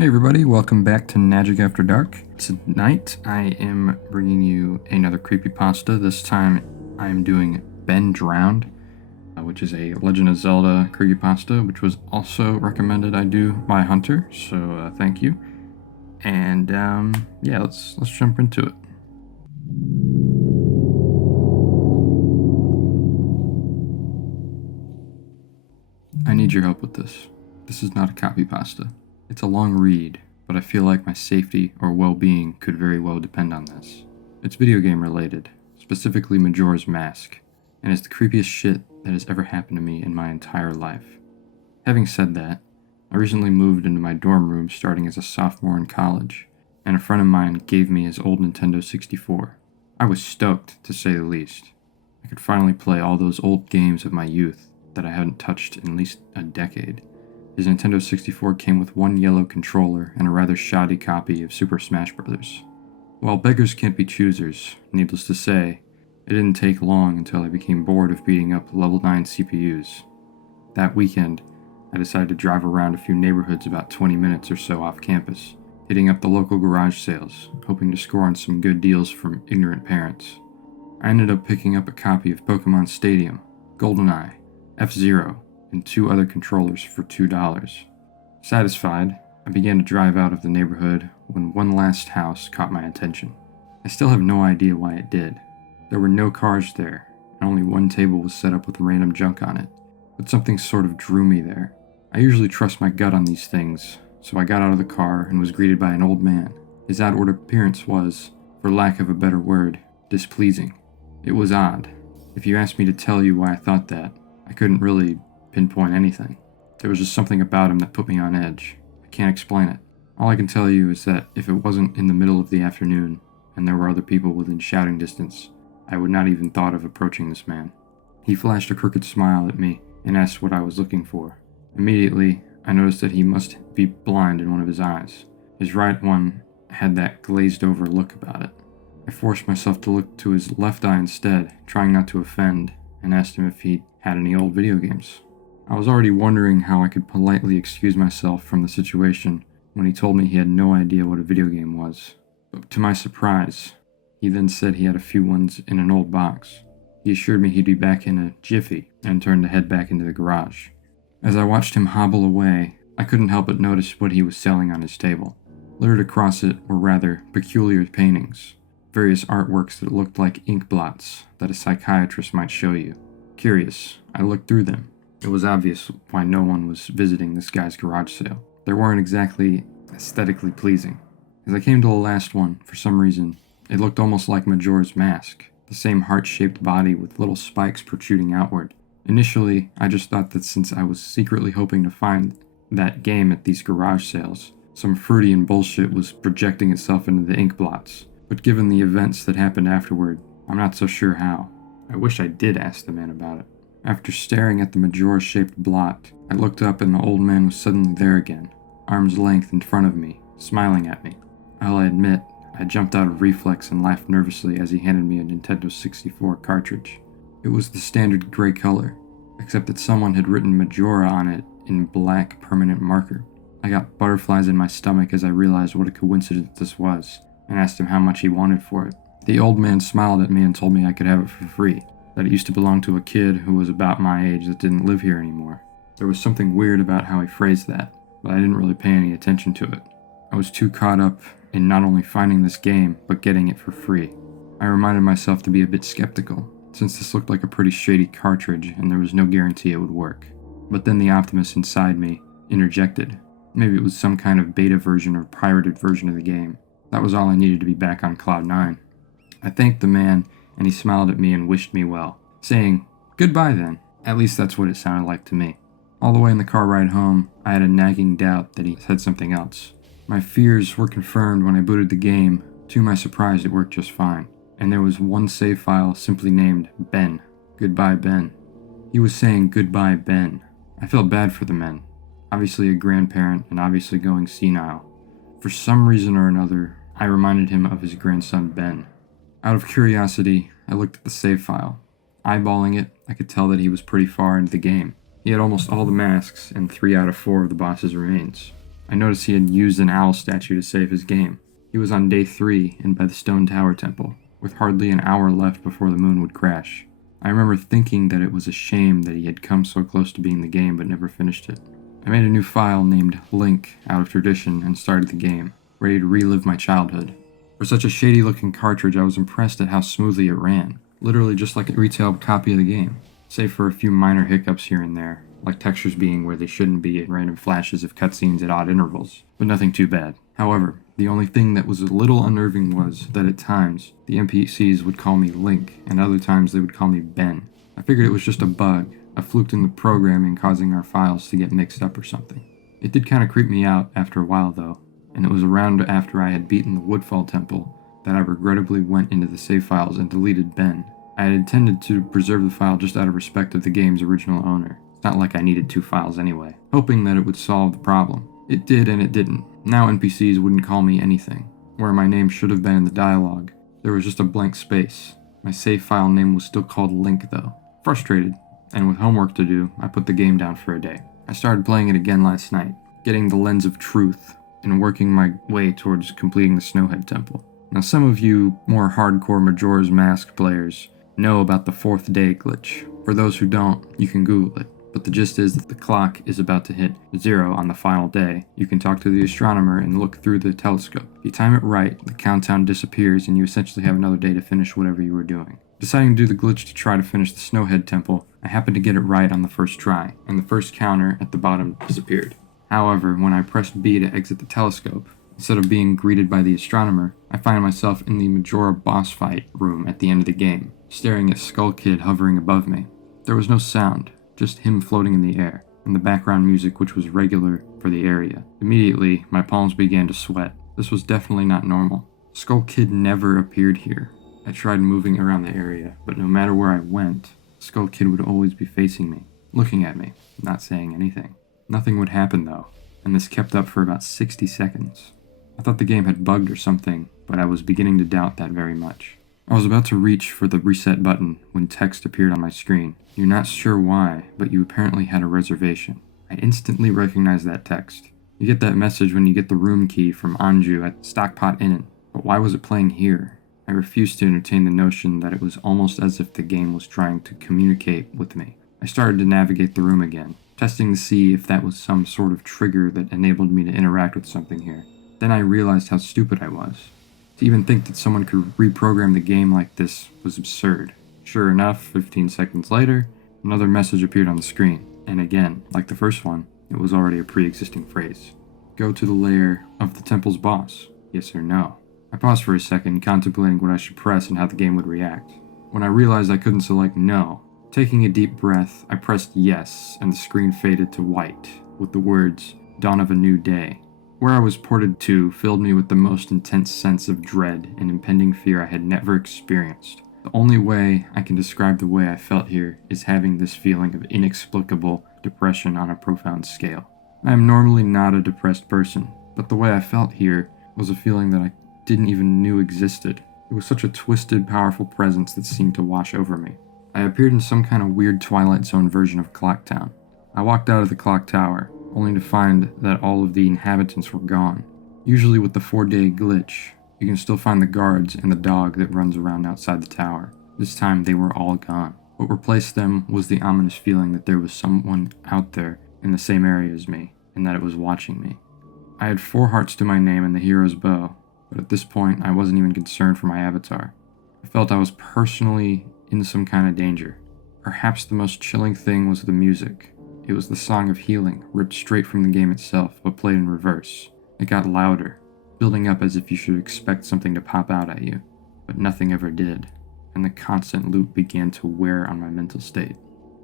Hey everybody, welcome back to Magic After Dark. Tonight I am bringing you another creepypasta. This time I am doing Ben Drowned, which is a Legend of Zelda creepypasta, which was also recommended I do by Hunter, so thank you. And yeah, let's jump into it. I need your help with this. This is not a copypasta. It's a long read, but I feel like my safety or well-being could very well depend on this. It's video game related, specifically Majora's Mask, and it's the creepiest shit that has ever happened to me in my entire life. Having said that, I recently moved into my dorm room starting as a sophomore in college, and a friend of mine gave me his old Nintendo 64. I was stoked, to say the least. I could finally play all those old games of my youth that I hadn't touched in at least a decade. His Nintendo 64 came with one yellow controller and a rather shoddy copy of Super Smash Bros. While beggars can't be choosers, needless to say, it didn't take long until I became bored of beating up level 9 CPUs. That weekend, I decided to drive around a few neighborhoods about 20 minutes or so off campus, hitting up the local garage sales, hoping to score on some good deals from ignorant parents. I ended up picking up a copy of Pokemon Stadium, GoldenEye, F-Zero, and 2 other controllers for $2. Satisfied, I began to drive out of the neighborhood when one last house caught my attention. I still have no idea why it did. There were no cars there, and only one table was set up with random junk on it, but something sort of drew me there. I usually trust my gut on these things, so I got out of the car and was greeted by an old man. His outward appearance was, for lack of a better word, displeasing. It was odd. If you asked me to tell you why I thought that, I couldn't really pinpoint anything. There was just something about him that put me on edge. I can't explain it. All I can tell you is that if it wasn't in the middle of the afternoon, and there were other people within shouting distance, I would not even thought of approaching this man. He flashed a crooked smile at me and asked what I was looking for. Immediately, I noticed that he must be blind in one of his eyes. His right one had that glazed over look about it. I forced myself to look to his left eye instead, trying not to offend, and asked him if he had any old video games. I was already wondering how I could politely excuse myself from the situation when he told me he had no idea what a video game was. But to my surprise, he then said he had a few ones in an old box. He assured me he'd be back in a jiffy and turned to head back into the garage. As I watched him hobble away, I couldn't help but notice what he was selling on his table. Littered across it were rather peculiar paintings, various artworks that looked like ink blots that a psychiatrist might show you. Curious, I looked through them. It was obvious why no one was visiting this guy's garage sale. They weren't exactly aesthetically pleasing. As I came to the last one, for some reason, it looked almost like Majora's Mask, the same heart-shaped body with little spikes protruding outward. Initially, I just thought that since I was secretly hoping to find that game at these garage sales, some Freudian bullshit was projecting itself into the ink blots. But given the events that happened afterward, I'm not so sure how. I wish I did ask the man about it. After staring at the Majora-shaped blot, I looked up and the old man was suddenly there again, arm's length in front of me, smiling at me. I'll admit, I jumped out of reflex and laughed nervously as he handed me a Nintendo 64 cartridge. It was the standard gray color, except that someone had written Majora on it in black permanent marker. I got butterflies in my stomach as I realized what a coincidence this was, and asked him how much he wanted for it. The old man smiled at me and told me I could have it for free, that it used to belong to a kid who was about my age that didn't live here anymore. There was something weird about how he phrased that, but I didn't really pay any attention to it. I was too caught up in not only finding this game, but getting it for free. I reminded myself to be a bit skeptical, since this looked like a pretty shady cartridge and there was no guarantee it would work. But then the optimist inside me interjected. Maybe it was some kind of beta version or pirated version of the game. That was all I needed to be back on Cloud 9. I thanked the man, and he smiled at me and wished me well, saying, "Goodbye then." At least that's what it sounded like to me. All the way in the car ride home, I had a nagging doubt that he said something else. My fears were confirmed when I booted the game. To my surprise, it worked just fine, and there was one save file simply named Ben. Goodbye, Ben. He was saying goodbye, Ben. I felt bad for the men. Obviously a grandparent and obviously going senile. For some reason or another, I reminded him of his grandson Ben. Out of curiosity, I looked at the save file. Eyeballing it, I could tell that he was pretty far into the game. He had almost all the masks and 3 out of 4 of the boss's remains. I noticed he had used an owl statue to save his game. He was on day 3 and by the Stone Tower Temple, with hardly an hour left before the moon would crash. I remember thinking that it was a shame that he had come so close to beating the game but never finished it. I made a new file named Link out of tradition and started the game, ready to relive my childhood. For such a shady-looking cartridge, I was impressed at how smoothly it ran, literally just like a retail copy of the game, save for a few minor hiccups here and there, like textures being where they shouldn't be and random flashes of cutscenes at odd intervals, but nothing too bad. However, the only thing that was a little unnerving was that at times, the NPCs would call me Link, and other times they would call me Ben. I figured it was just a bug, a fluke in the programming causing our files to get mixed up or something. It did kind of creep me out after a while though, and it was around after I had beaten the Woodfall Temple that I regrettably went into the save files and deleted Ben. I had intended to preserve the file just out of respect of the game's original owner. It's not like I needed 2 files anyway, hoping that it would solve the problem. It did and it didn't. Now NPCs wouldn't call me anything. Where my name should have been in the dialogue, there was just a blank space. My save file name was still called Link though. Frustrated, and with homework to do, I put the game down for a day. I started playing it again last night, getting the lens of truth, and working my way towards completing the Snowhead Temple. Now some of you more hardcore Majora's Mask players know about the 4th day glitch. For those who don't, you can Google it. But the gist is that the clock is about to hit 0 on the final day. You can talk to the astronomer and look through the telescope. If you time it right, the countdown disappears and you essentially have another day to finish whatever you were doing. Deciding to do the glitch to try to finish the Snowhead Temple, I happened to get it right on the first try, and the first counter at the bottom disappeared. However, when I pressed B to exit the telescope, instead of being greeted by the astronomer, I find myself in the Majora boss fight room at the end of the game, staring at Skull Kid hovering above me. There was no sound, just him floating in the air, and the background music which was regular for the area. Immediately, my palms began to sweat. This was definitely not normal. Skull Kid never appeared here. I tried moving around the area, but no matter where I went, Skull Kid would always be facing me, looking at me, not saying anything. Nothing would happen though, and this kept up for about 60 seconds. I thought the game had bugged or something, but I was beginning to doubt that very much. I was about to reach for the reset button when text appeared on my screen. You're not sure why, but you apparently had a reservation. I instantly recognized that text. You get that message when you get the room key from Anju at Stockpot Inn, but why was it playing here? I refused to entertain the notion that it was almost as if the game was trying to communicate with me. I started to navigate the room again, testing to see if that was some sort of trigger that enabled me to interact with something here. Then I realized how stupid I was. To even think that someone could reprogram the game like this was absurd. Sure enough, 15 seconds later, another message appeared on the screen, and again, like the first one, it was already a pre-existing phrase. Go to the lair of the temple's boss, yes or no. I paused for a second, contemplating what I should press and how the game would react. When I realized I couldn't select no, taking a deep breath, I pressed yes, and the screen faded to white, with the words, Dawn of a New Day. Where I was ported to filled me with the most intense sense of dread and impending fear I had never experienced. The only way I can describe the way I felt here is having this feeling of inexplicable depression on a profound scale. I am normally not a depressed person, but the way I felt here was a feeling that I didn't even knew existed. It was such a twisted, powerful presence that seemed to wash over me. I appeared in some kind of weird Twilight Zone version of Clock Town. I walked out of the clock tower, only to find that all of the inhabitants were gone. Usually with the 4-day glitch, you can still find the guards and the dog that runs around outside the tower. This time they were all gone. What replaced them was the ominous feeling that there was someone out there in the same area as me, and that it was watching me. I had 4 hearts to my name and the hero's bow, but at this point I wasn't even concerned for my avatar. I felt I was personally in some kind of danger. Perhaps the most chilling thing was the music. It was the Song of Healing, ripped straight from the game itself, but played in reverse. It got louder, building up as if you should expect something to pop out at you, but nothing ever did, and the constant loop began to wear on my mental state.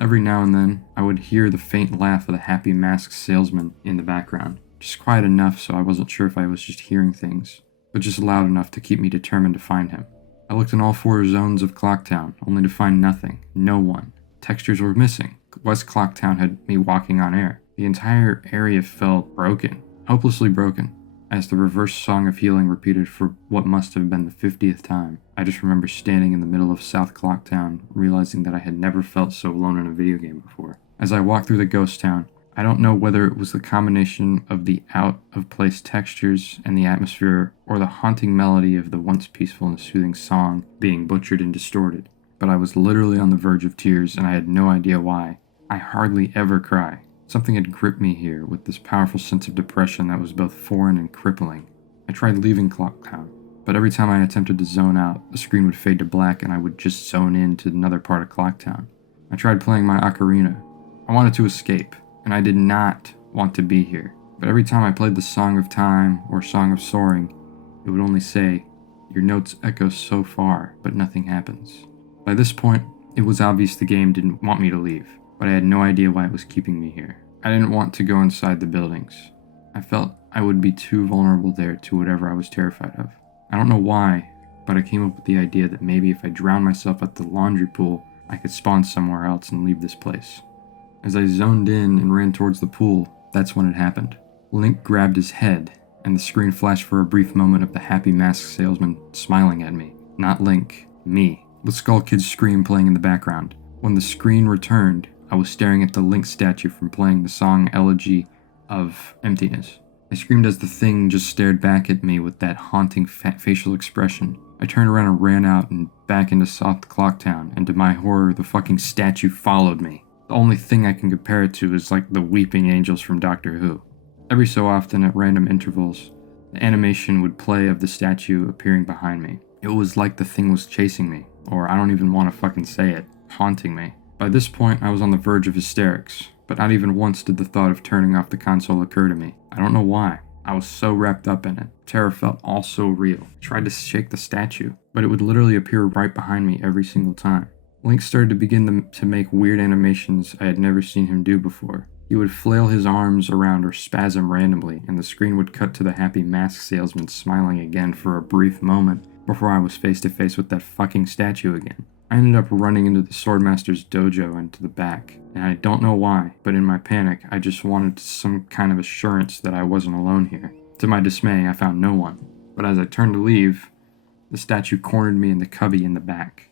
Every now and then, I would hear the faint laugh of the happy masked salesman in the background, just quiet enough so I wasn't sure if I was just hearing things, but just loud enough to keep me determined to find him. I looked in all 4 zones of Clocktown, only to find nothing, no one. Textures were missing. West Clocktown had me walking on air. The entire area felt broken, hopelessly broken. As the reverse Song of Healing repeated for what must have been the 50th time, I just remember standing in the middle of South Clocktown, realizing that I had never felt so alone in a video game before. As I walked through the ghost town, I don't know whether it was the combination of the out-of-place textures and the atmosphere or the haunting melody of the once peaceful and soothing song being butchered and distorted, but I was literally on the verge of tears and I had no idea why. I hardly ever cry. Something had gripped me here with this powerful sense of depression that was both foreign and crippling. I tried leaving Clocktown, but every time I attempted to zone out, the screen would fade to black and I would just zone in to another part of Clocktown. I tried playing my ocarina. I wanted to escape, and I did not want to be here. But every time I played the Song of Time or Song of Soaring, it would only say, "Your notes echo so far, but nothing happens." By this point, it was obvious the game didn't want me to leave, but I had no idea why it was keeping me here. I didn't want to go inside the buildings. I felt I would be too vulnerable there to whatever I was terrified of. I don't know why, but I came up with the idea that maybe if I drowned myself at the laundry pool, I could spawn somewhere else and leave this place. As I zoned in and ran towards the pool, that's when it happened. Link grabbed his head, and the screen flashed for a brief moment of the happy masked salesman smiling at me. Not Link, me. The Skull Kid's scream playing in the background. When the screen returned, I was staring at the Link statue from playing the song Elegy of Emptiness. I screamed as the thing just stared back at me with that haunting facial expression. I turned around and ran out and back into South Clocktown, and to my horror, the fucking statue followed me. The only thing I can compare it to is like the weeping angels from Doctor Who. Every so often, at random intervals, the animation would play of the statue appearing behind me. It was like the thing was chasing me, or I don't even want to fucking say it, haunting me. By this point, I was on the verge of hysterics, but not even once did the thought of turning off the console occur to me. I don't know why. I was so wrapped up in it. Terror felt all so real. I tried to shake the statue, but it would literally appear right behind me every single time. Link started to begin to make weird animations I had never seen him do before. He would flail his arms around or spasm randomly, and the screen would cut to the happy masked salesman smiling again for a brief moment before I was face to face with that fucking statue again. I ended up running into the Swordmaster's dojo and to the back, and I don't know why, but in my panic, I just wanted some kind of assurance that I wasn't alone here. To my dismay, I found no one, but as I turned to leave, the statue cornered me in the cubby in the back.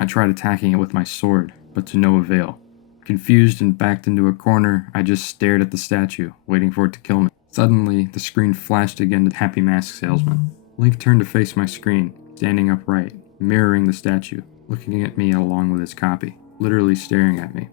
I tried attacking it with my sword, but to no avail. Confused and backed into a corner, I just stared at the statue, waiting for it to kill me. Suddenly, the screen flashed again to Happy Masked Salesman. Link turned to face my screen, standing upright, mirroring the statue, looking at me along with his copy, literally staring at me.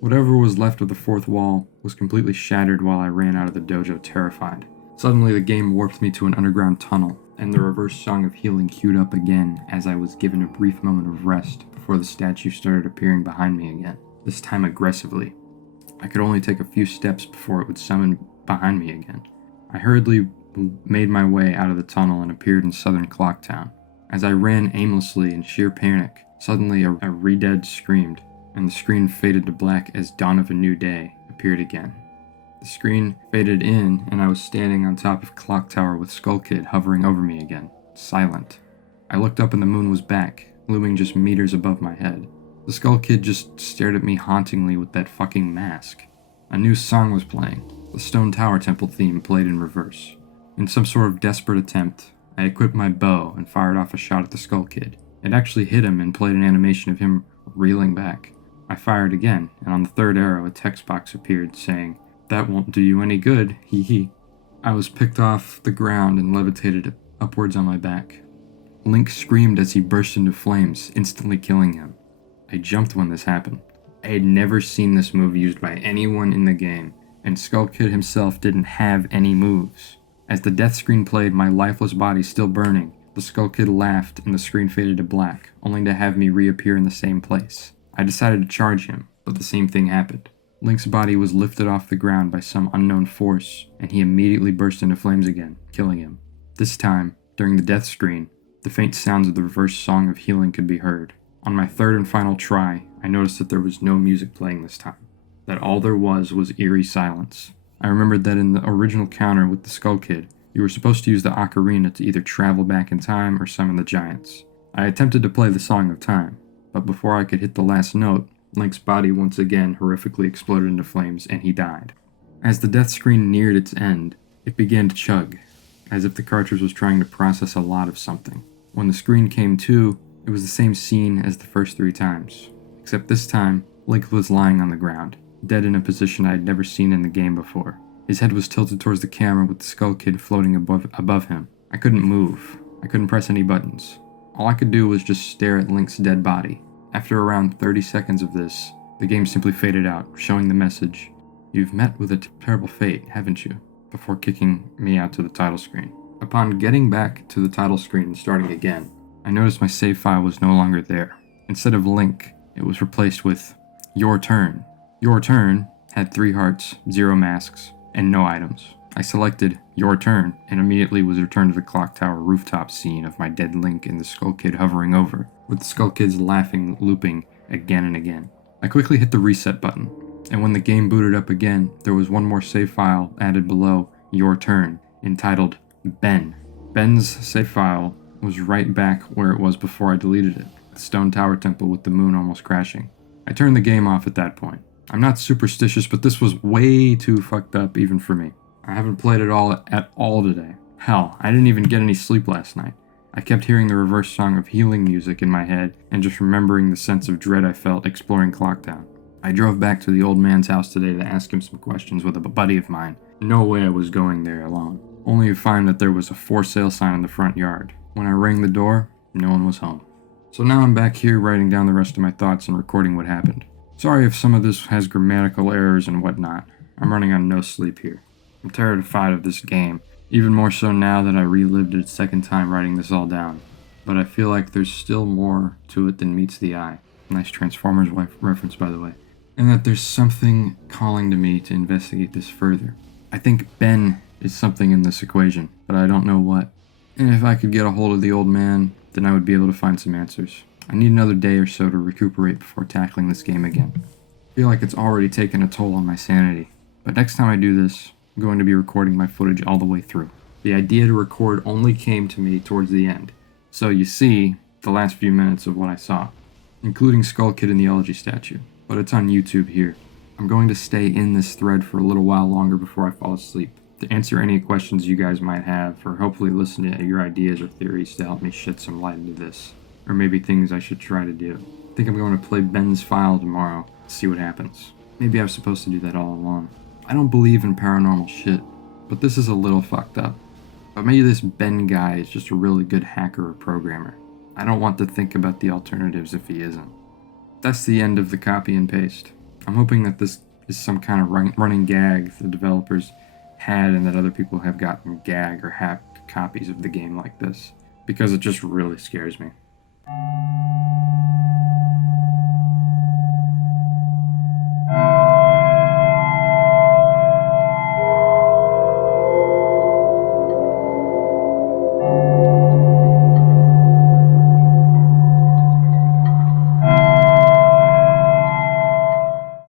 Whatever was left of the fourth wall was completely shattered while I ran out of the dojo terrified. Suddenly, the game warped me to an underground tunnel, and the reverse song of healing queued up again as I was given a brief moment of rest before the statue started appearing behind me again, this time aggressively. I could only take a few steps before it would summon behind me again. I hurriedly made my way out of the tunnel and appeared in southern Clocktown. As I ran aimlessly in sheer panic, suddenly a re-dead screamed, and the screen faded to black as Dawn of a New Day appeared again. The screen faded in, and I was standing on top of Clock Tower with Skull Kid hovering over me again, silent. I looked up and the moon was back, looming just meters above my head. The Skull Kid just stared at me hauntingly with that fucking mask. A new song was playing. The Stone Tower Temple theme played in reverse. In some sort of desperate attempt, I equipped my bow and fired off a shot at the Skull Kid. It actually hit him and played an animation of him reeling back. I fired again, and on the third arrow a text box appeared saying, "That won't do you any good, hee hee." I was picked off the ground and levitated upwards on my back. Link screamed as he burst into flames, instantly killing him. I jumped when this happened. I had never seen this move used by anyone in the game, and Skull Kid himself didn't have any moves. As the death screen played, my lifeless body still burning, the Skull Kid laughed and the screen faded to black, only to have me reappear in the same place. I decided to charge him, but the same thing happened. Link's body was lifted off the ground by some unknown force, and he immediately burst into flames again, killing him. This time, during the death screen, the faint sounds of the reverse song of healing could be heard. On my third and final try, I noticed that there was no music playing this time, that all there was eerie silence. I remembered that in the original counter with the Skull Kid, you were supposed to use the ocarina to either travel back in time or summon the giants. I attempted to play the Song of Time, but before I could hit the last note, Link's body once again horrifically exploded into flames and he died. As the death screen neared its end, it began to chug, as if the cartridge was trying to process a lot of something. When the screen came to, it was the same scene as the first 3 times, except this time, Link was lying on the ground. dead in a position I had never seen in the game before. His head was tilted towards the camera with the Skull Kid floating above him. I couldn't move. I couldn't press any buttons. All I could do was just stare at Link's dead body. After around 30 seconds of this, the game simply faded out, showing the message, "You've met with a terrible fate, haven't you?" before kicking me out to the title screen. Upon getting back to the title screen and starting again, I noticed my save file was no longer there. Instead of Link, it was replaced with "Your turn." "Your turn" had 3 hearts, 0 masks, and no items. I selected "Your turn" and immediately was returned to the clock tower rooftop scene of my dead Link and the Skull Kid hovering over, with the Skull Kids laughing, looping again and again. I quickly hit the reset button, and when the game booted up again, there was one more save file added below "Your turn," entitled Ben. Ben's save file was right back where it was before I deleted it, the stone tower temple with the moon almost crashing. I turned the game off at that point. I'm not superstitious, but this was way too fucked up even for me. I haven't played it all at all today. Hell, I didn't even get any sleep last night. I kept hearing the reverse song of healing music in my head and just remembering the sense of dread I felt exploring Clocktown. I drove back to the old man's house today to ask him some questions with a buddy of mine. No way I was going there alone. Only to find that there was a for sale sign in the front yard. When I rang the door, no one was home. So now I'm back here writing down the rest of my thoughts and recording what happened. Sorry if some of this has grammatical errors and whatnot. I'm running on no sleep here. I'm terrified of this game, even more so now that I relived it a second time writing this all down. But I feel like there's still more to it than meets the eye. Nice Transformers reference, by the way. And that there's something calling to me to investigate this further. I think Ben is something in this equation, but I don't know what. And if I could get a hold of the old man, then I would be able to find some answers. I need another day or so to recuperate before tackling this game again. I feel like it's already taken a toll on my sanity. But next time I do this, I'm going to be recording my footage all the way through. The idea to record only came to me towards the end. So you see the last few minutes of what I saw, including Skull Kid and the Elegy statue. But it's on YouTube here. I'm going to stay in this thread for a little while longer before I fall asleep, to answer any questions you guys might have, or hopefully listen to your ideas or theories to help me shed some light into this. Or maybe things I should try to do. I think I'm going to play Ben's file tomorrow, see what happens. Maybe I was supposed to do that all along. I don't believe in paranormal shit, but this is a little fucked up. But maybe this Ben guy is just a really good hacker or programmer. I don't want to think about the alternatives if he isn't. That's the end of the copy and paste. I'm hoping that this is some kind of running gag the developers had and that other people have gotten gag or hacked copies of the game like this, because it just really scares me.